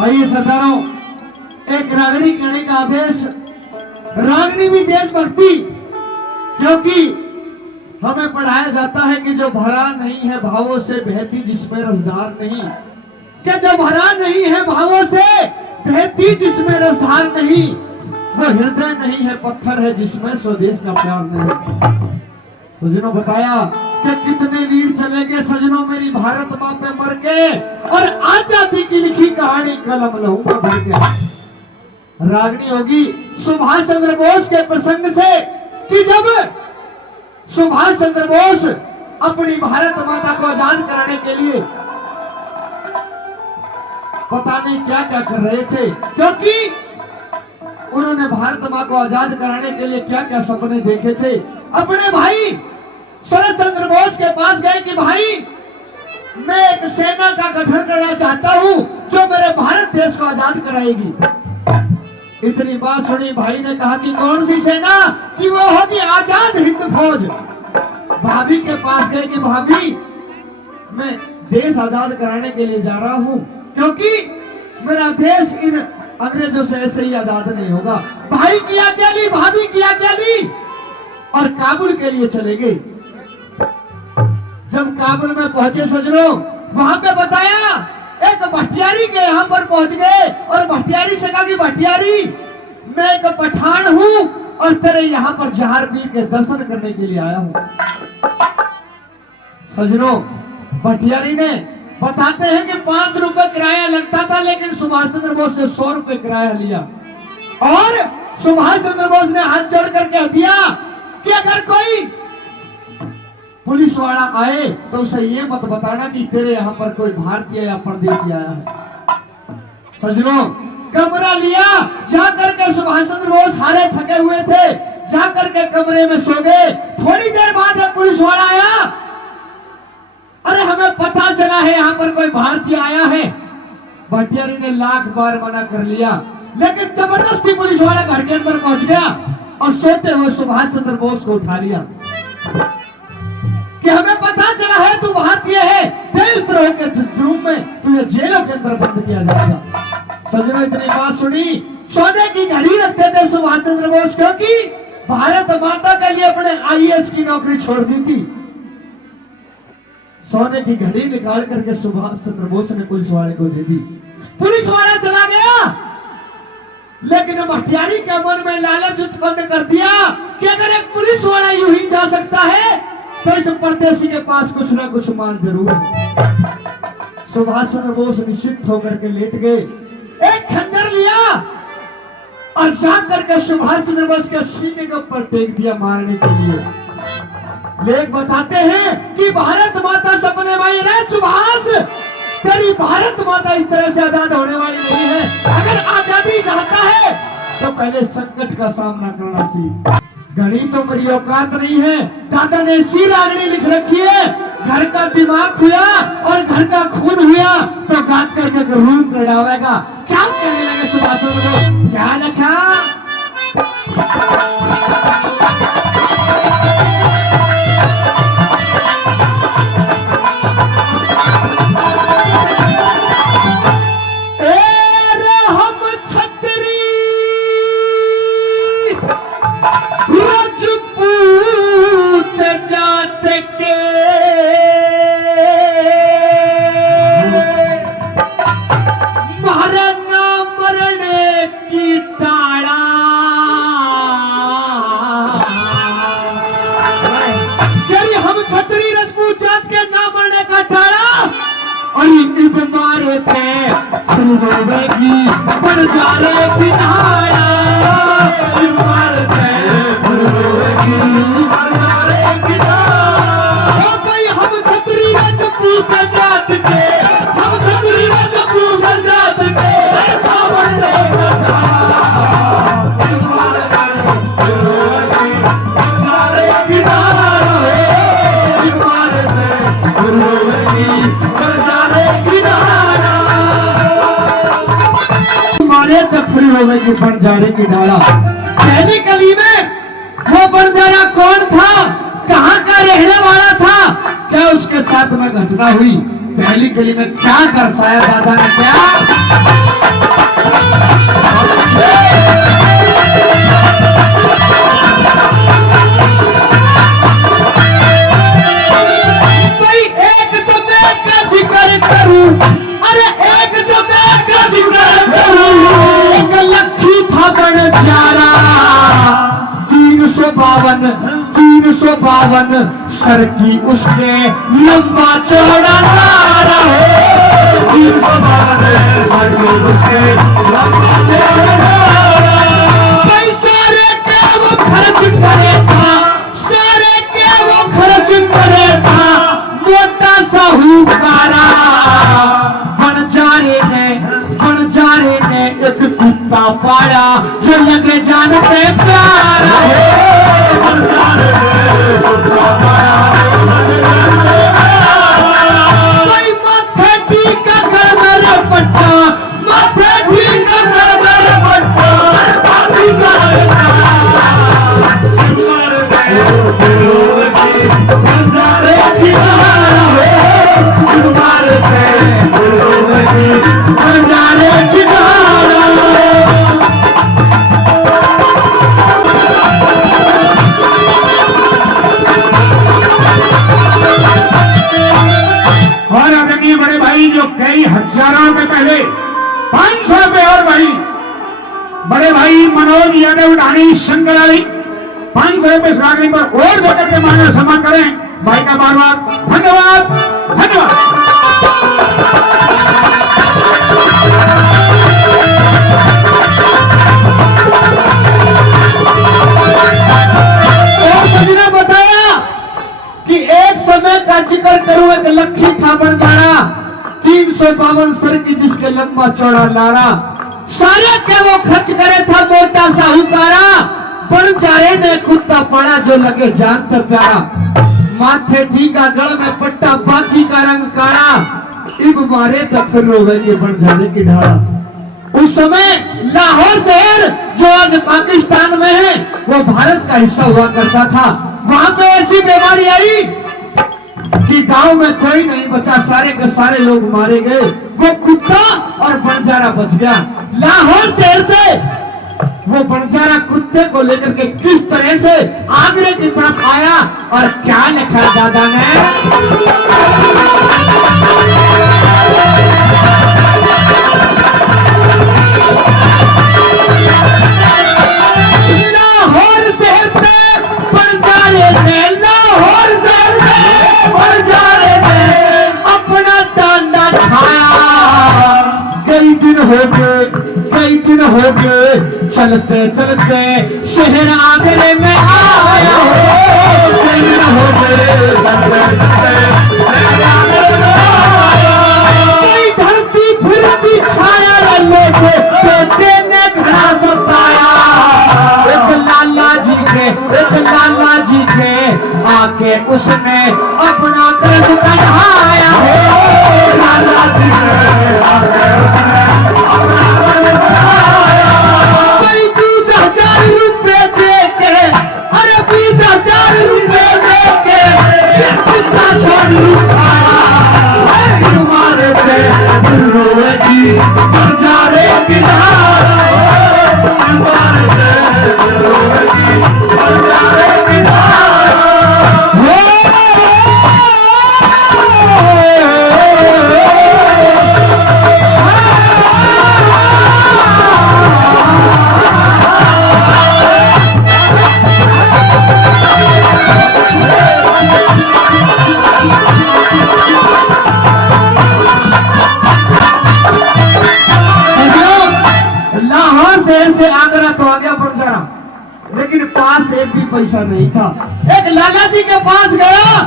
आइए सरदारों, एक रागनी कहने का आदेश। रागनी भी देशभक्ति, क्योंकि हमें पढ़ाया जाता है कि जो भरा नहीं है भावों से बहती जिसमें रसधार नहीं, कि जो भरा नहीं है भावों से बहती जिसमें रसधार नहीं, वो हृदय नहीं है पत्थर है जिसमें स्वदेश का प्यार नहीं। सजनों बताया कि कितने वीर चले गए सजनों मेरी भारत मां पे मर के, और आजादी की लिखी कहानी कलम लहू में भर के। रागनी होगी सुभाष चंद्र बोस के प्रसंग से कि जब सुभाष चंद्र बोस अपनी भारत माता को आजाद कराने के लिए पता नहीं क्या क्या कर रहे थे, क्योंकि उन्होंने भारत मां को आजाद कराने के लिए क्या क्या सपने देखे थे। अपने भाई शरद चंद्र बोस के पास गए कि भाई मैं एक सेना का गठन करना चाहता हूं जो मेरे भारत देश को आजाद कराएगी। इतनी बात सुनी भाई ने कहा कि कौन सी सेना? कि वो होगी आजाद हिंद फौज। भाभी के पास गए कि भाभी मैं देश आजाद कराने के लिए जा रहा हूं, क्योंकि मेरा देश इन अंग्रेजों से ऐसे ही आजाद नहीं होगा। भाई की आज्ञा ली, भाभी की आज्ञा ली और काबुल के लिए चले गए। जब काबुल में पहुंचे सजनों, वहां पे बताया एक भटियारी के यहाँ पर पहुंच गए, और भटियारी से कहा कि भटियारी मैं एक पठान हूं और तेरे यहाँ पर जहारवीर के दर्शन करने के लिए आया हूं। सजनों भटियारी ने बताते हैं कि 5 रुपए किराया लगता था, लेकिन सुभाष चंद्र बोस से 100 रुपए किराया लिया, और सुभाष चंद्र बोस ने हाथ जोड़ करके दिया कि अगर कोई पुलिस वाला आए तो उसे ये मत बताना कि तेरे यहाँ पर कोई भारतीय या परदेशी आया है। सजनों कमरा लिया, जाकर के सुभाष चंद्र बोस हारे थके हुए थे, जाकर के कमरे में सो गए। थोड़ी देर बाद एक पुलिस वाला आया, अरे हमें पता चला है यहाँ पर कोई भारतीय आया है। भटियारी ने लाख बार मना कर लिया, लेकिन जबरदस्ती पुलिस वाला घर के अंदर पहुंच गया और सोते हुए सुभाष चंद्र बोस को उठा लिया कि हमें पता चला है तू भारतीय है, देशद्रोह के जुर्म में तुझे जेलों के अंदर बंद किया जाएगा। सजनों इतनी बात सुनी, सोने की घड़ी रखते थे सुभाष चंद्र बोस, क्योंकि भारत माता के लिए अपने आईएएस की नौकरी छोड़ दी थी। सोने की घड़ी निकाल करके सुभाष चंद्र बोस ने पुलिस वाले को दे दी। पुलिस वाला चला गया, लेकिन भटियारी के मन में लालच उत्पन्न कर दिया कि अगर एक पुलिस वाला यूं ही जा सकता है तो इस परदेशी के पास कुछ ना कुछ माल जरूर है। सुभाष चंद्र बोस निश्चित होकर के लेट गए, एक खंजर लिया और जाकर के सुभाष चंद्र बोस के सीने के ऊपर टेक दिया मारने के लिए। लेख बताते हैं कि भारत माता सपने वाली रहे सुभाष, तेरी भारत माता इस तरह से आजाद होने वाली नहीं है। अगर आजादी चाहता है तो पहले संकट का सामना करना सीख। घड़ी तो मेरी औकात नहीं है, दादा ने सी रागनी लिख रखी है, घर का दिमाग हुआ और घर का खून हुआ तो गात करके रूम कढ़ावेगा। क्या कहने लगे सुभाष चंद्र बोस? क्या लिखा? की बंजारे की डाला। पहली कली में वो बंजारा कौन था, कहां का रहने वाला था, क्या उसके साथ में घटना हुई? पहली कली में क्या दर्शाया दादा ने? क्या एक लखी फाबन प्यारा 352 सर की उसके लंबा चौड़ा नारा है 352 सर की उसके लंबा चौड़ा सारे के वो खर्च करे था सारे के वो खर्च करे था मोटा साहूकारा बनजारे ने एक कुत्ता पाया जो लगे जान पे प्यारा है कोई माथे टीका कर मेरे पट्टा माथे टीका कर मेरे पट्टा और आदरणीय बड़े भाई जो कई हजारों रुपए पहले 500 रुपए और भाई बड़े भाई मनोज यादव ढाणी शंकराली 500 रुपए सागरी पर और देकर के मान्य सम्मान करें भाई का बार बार धन्यवाद धन्यवाद। बताया कि एक समय का जिक्र करूं एक लखी था बनजारा 352 सर की जिसके लंबा चौड़ा लारा सारे के वो खर्च करे था मोटा साहूकारा बनजारे ने कुत्ता पड़ा जो लगे जान तो प्यारा माथे टीका गल में पट्टा बाकी का रंग काला इब मारे तो फिर रोवेंगे बनजारे की ढाला। उस समय लाहौर शहर जो आज पाकिस्तान में है वो भारत का हिस्सा हुआ करता था। वहां पे ऐसी बीमारी आई कि गांव में कोई नहीं बचा सारे के सारे लोग मारे गए वो कुत्ता और बनजारा बच गया। लाहौर शहर से वो बनजारा कुत्ते को लेकर के किस तरह से आगरे की तरफ आया और क्या लिखा दादा ने लाहौर शहर पे बनजारे ने अपना टांडा खाया कई दिन हो गए चलते चलते शहर आगरे में आया कई दिन हो गए चलते चलते कोई धरती फिरती छाया लेके बेटे ने घड़ा सताया एक लाला जी के आके उसने अपना कर्ज कढ़ाया लाला जी के आके उसने अपना कर्ज कढ़ाया 20,000 रुपए दे के अरे 20,000 रुपए दे के कितना छोड़ तुम्हारे पे रोएगी बनजारे की धारा तुम्हारे पे रोएगी बनजारे की धारा से आगरा तो आ गया बनजारा लेकिन पास एक भी पैसा नहीं था। एक लाला जी के पास गया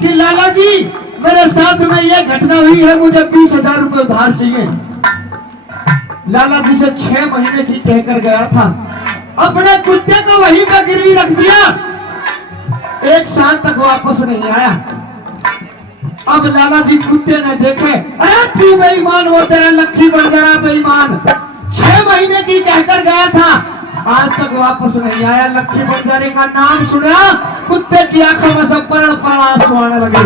कि लाला जी मेरे साथ में ये घटना हुई है मुझे 20,000 रुपए उधार चाहिए। लाला जी से 6 महीने की कहकर गया था अपने कुत्ते को वहीं पर गिरवी रख दिया 1 साल तक वापस नहीं आया। अब लाला जी कुत्ते ने देखे अरे तू बेईमान वो तेरा लखी बनजारा बेईमान 6 महीने की कहकर गया था आज तक वापस नहीं आया। लखी बनजारे का नाम सुना कुत्ते की आंखों में सब पड़ आंसू आने लगे।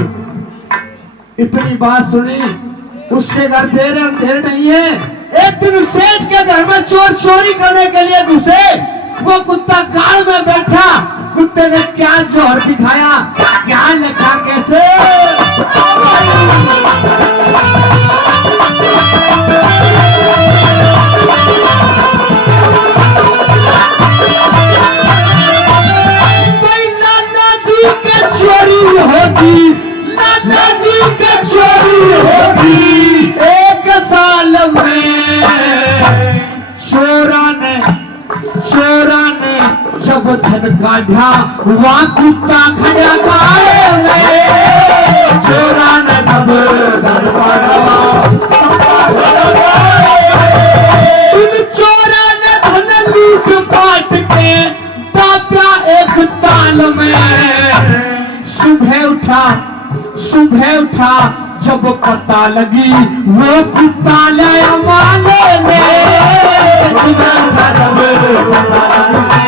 इतनी बात सुनी उसके घर देर अंधेर नहीं है। एक दिन सेठ के घर में चोर चोरी करने के लिए घुसे। वो कुत्ता गाल में बैठा। कुत्ते ने क्या जोहर दिखाया क्या लिखा कैसे काढ़ा वहाँ कुत्ता खड़ा काले में चोरा न जब दरबारा इन चोरा ने धन लूट पाट के ताप्या एक ताल में सुबह उठा जब पता लगी वो कुत्ता लाया वाले ने सुबह उठा जब पता लगी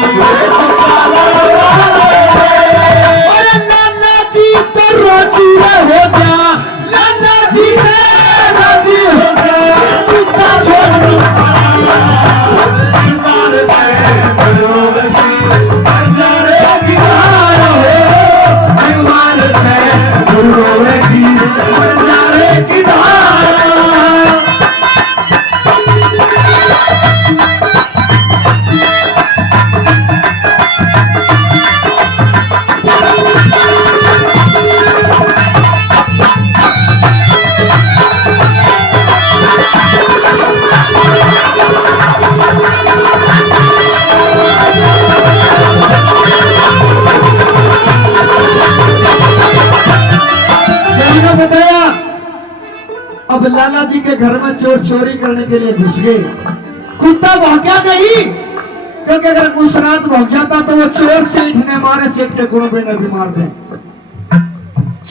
अरे नाना जी तो रोजी हो गया नाना जी राजी हो गया कुत्ता छोड़ बताया अब लाला जी के घर में चोर चोरी करने के लिए घुस गए। कुत्ता भौंका नहीं, क्योंकि अगर उस रात भौंक जाता तो वो चोर सेठ ने मारे, सेठ के गुणों पे न भी मार दे।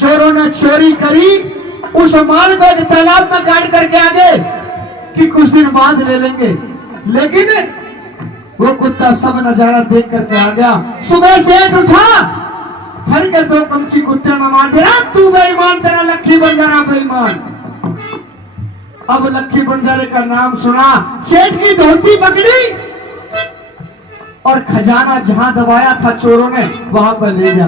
चोरों ने चोरी करी, उस माल को एक तालाब में काट करके आ गए कि कुछ दिन बाद ले लेंगे, लेकिन वो कुत्ता सब नजारा देख करके आ गया। सुबह सेठ उठा, घर के दो कमची कुत्ते में मार दे रहा, तू बेईमान, तेरा लक्की बंजारा बेईमान। अब लक्की बंजारे का नाम सुना, सेठ की धोती पकड़ी और खजाना जहां दबाया था चोरों ने वहां पर ले गया।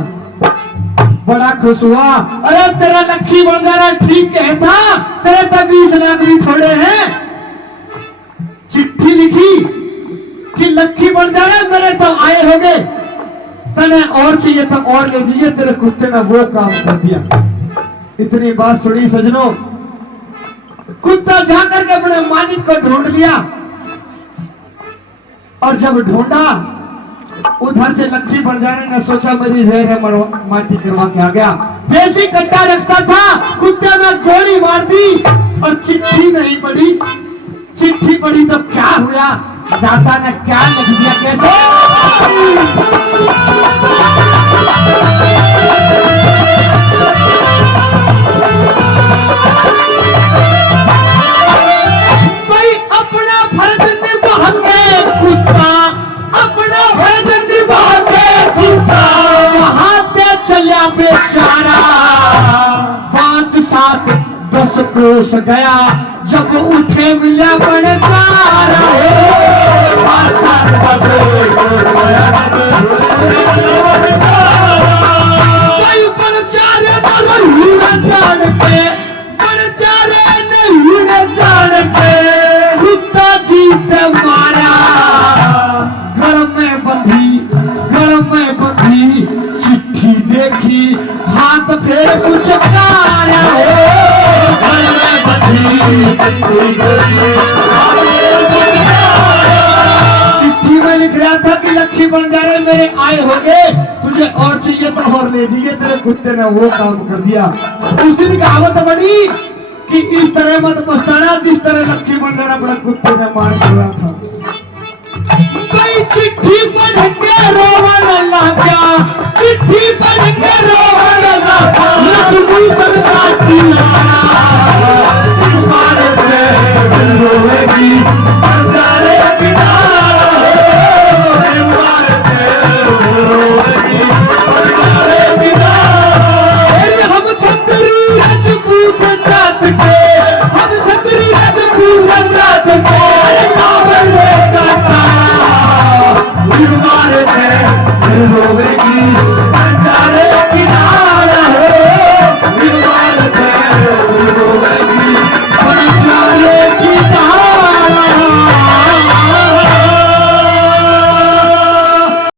बड़ा खुश हुआ, अरे तेरा लक्की बंजारा ठीक कहता, तेरे तो 20 लाख भी थोड़े हैं। चिट्ठी लिखी कि लक्की बंजारा मेरे तो आए हो गए, तने और चाहिए तो और ले दीजिए, तेरे कुत्ते ने वो काम कर दिया। इतनी बात सुनी सजनों, कुत्ता जाकर के अपने मालिक को ढूंढ लिया और जब ढूंढा उधर से लक्की बंजारे ने सोचा मेरी रेह है माटी करवा के आ गया। देसी कट्टा रखता था, कुत्ते में गोली मार दी और चिट्ठी नहीं पड़ी। चिट्ठी पड़ी तो क्या हुआ, दाता ने क्या लिख दिया, कैसे भाई अपना फर्ज निभा के कुत्ता, अपना फर्ज निभा के कुत्ता वहां पे चलिया बेचारा। 5, 7, 10 कोस गया, जब उठे मिला बनकारा। 5, 7, 10 कोस गया, कोई बनचारे नहीं न जान के, बनचारे नहीं न जान के कुत्ता जीते मारा। घर में बंधी चिट्ठी देखी, हाथ फेर कुछ कारा हो। घर में बंधी चिट्ठी में लिख रहा था कि लक्की बंजारे मेरे आए हो गए, तुझे और चाहिए तो और ले दीजिए, तेरे कुत्ते ने वो काम कर दिया। उस दिन कहावत बनी कि इस तरह मत पछताना जिस तरह लक्की बंजारा अपने कुत्ते ने मार दिया था। कोई चिट्ठी पढ़ के रोवन लगा, चिट्ठी पढ़ के रोवन लगा, लक्ष्मी सरकार की लारा, मारे से